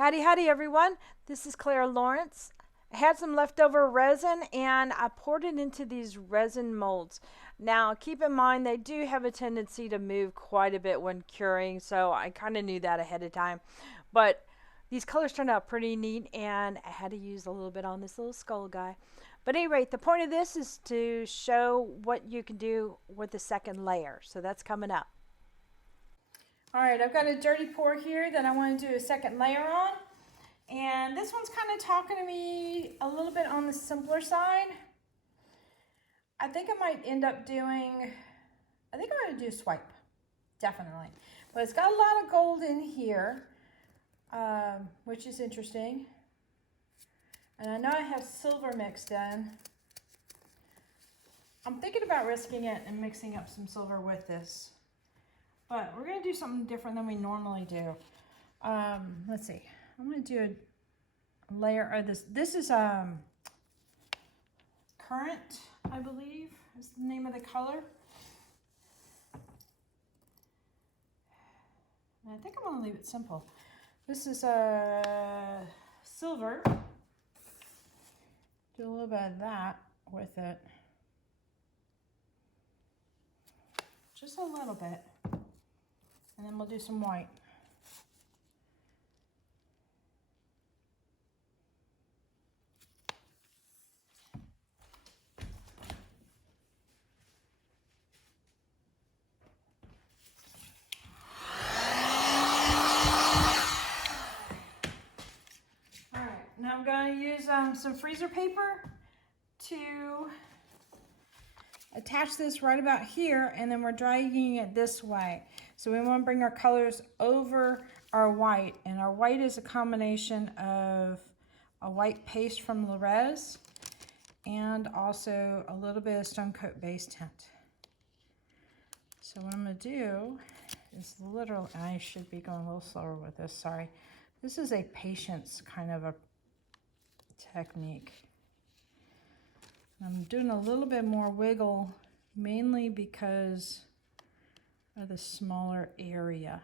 Howdy, howdy, everyone. This is Clara Lawrence. I had some leftover resin and I poured it into these resin molds. Now, keep in mind they do have a tendency to move quite a bit when curing, so I kind of knew that ahead of time. But these colors turned out pretty neat, and I had to use a little bit on this little skull guy. But at any rate, the point of this is to show what you can do with the second layer. So that's coming up. All right, I've got a dirty pour here that I want to do a second layer on. And this one's kind of talking to me a little bit on the simpler side. I think I might end up doing, I think I'm going to do swipe, definitely. But it's got a lot of gold in here, which is interesting. And I know I have silver mixed in. I'm thinking about risking it and mixing up some silver with this. But we're going to do something different than we normally do. Let's see. I'm going to do a layer of this. This is Current, I believe, is the name of the color. And I think I'm going to leave it simple. This is silver. Do a little bit of that with it. Just a little bit. And then we'll do some white. All right, now I'm going to use some freezer paper to attach this right about here, and then we're dragging it this way. So we want to bring our colors over our white, and our white is a combination of a white paste from Resin and also a little bit of Stone Coat base tint. So what I'm going to do is literally, I should be going a little slower with this, sorry. This is a patience kind of a technique. I'm doing a little bit more wiggle, mainly because of the smaller area.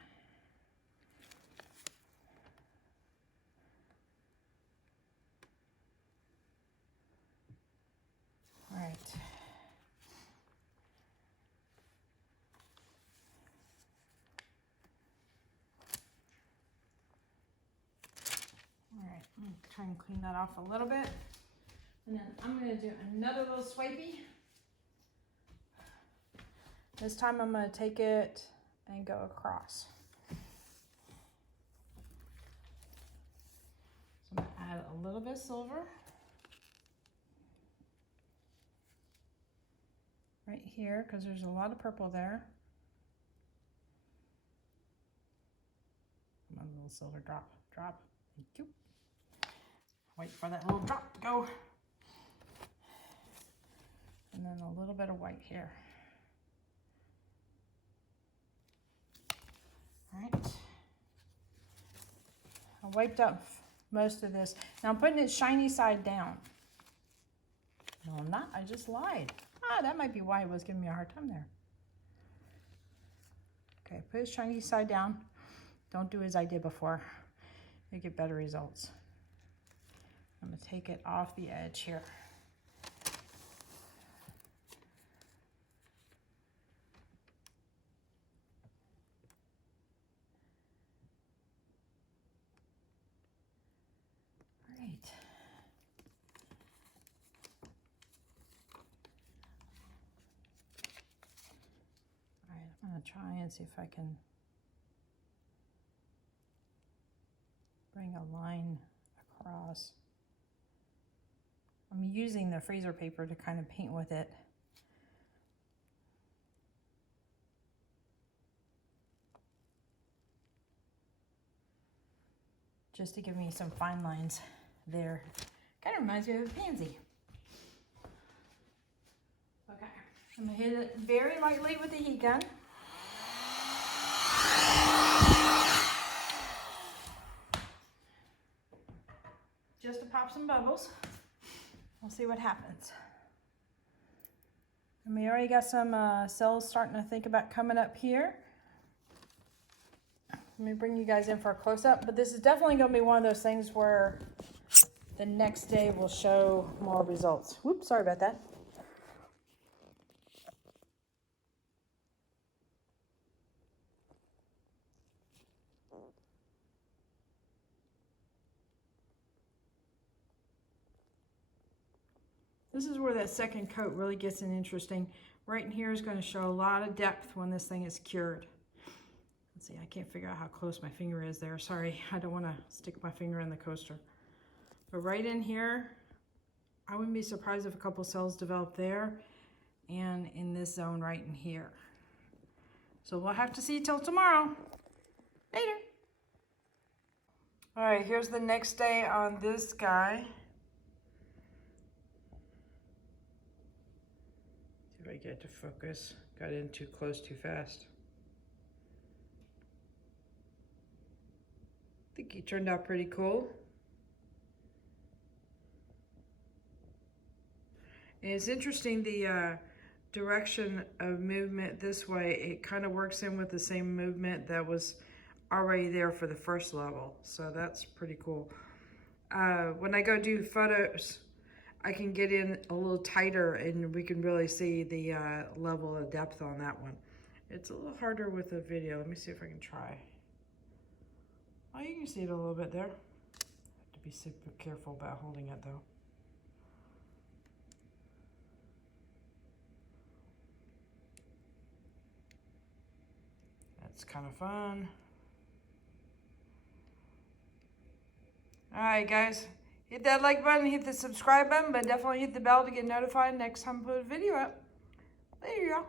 All right. All right, I'm going to try and clean that off a little bit. And then I'm going to do another little swipey. This time I'm going to take it and go across. So I'm going to add a little bit of silver. Right here, because there's a lot of purple there. One little silver drop. Thank you. Wait for that little drop to go. And then a little bit of white here. All right. I wiped up most of this. Now I'm putting it shiny side down. No, I'm not. I just lied. That might be why it was giving me a hard time there. Okay, put it shiny side down. Don't do as I did before. You get better results. I'm going to take it off the edge here. I'm going to try and see if I can bring a line across. I'm using the freezer paper to kind of paint with it. Just to give me some fine lines there. Kind of reminds me of a pansy. Okay, I'm going to hit it very lightly with the heat gun. Just to pop some bubbles. We'll see what happens. And we already got some cells starting to think about coming up here. Let me bring you guys in for a close-up, but this is definitely going to be one of those things where the next day will show more results. Whoops, sorry about that. This is where that second coat really gets interesting. Right in here is going to show a lot of depth when this thing is cured. Let's see, I can't figure out how close my finger is there. Sorry, I don't want to stick my finger in the coaster. But right in here, I wouldn't be surprised if a couple cells develop there and in this zone right in here. So we'll have to see till tomorrow. Later. All right, here's the next day on this guy. See if I get to focus. Got in too close too fast. I think he turned out pretty cool. And it's interesting, the direction of movement this way, it kind of works in with the same movement that was already there for the first level. So that's pretty cool. When I go do photos, I can get in a little tighter and we can really see the level of depth on that one. It's a little harder with a video. Let me see if I can try. Oh, you can see it a little bit there. Have to be super careful about holding it though. That's kind of fun. All right, guys. Hit that like button, hit the subscribe button, but definitely hit the bell to get notified next time I put a video up. There you go.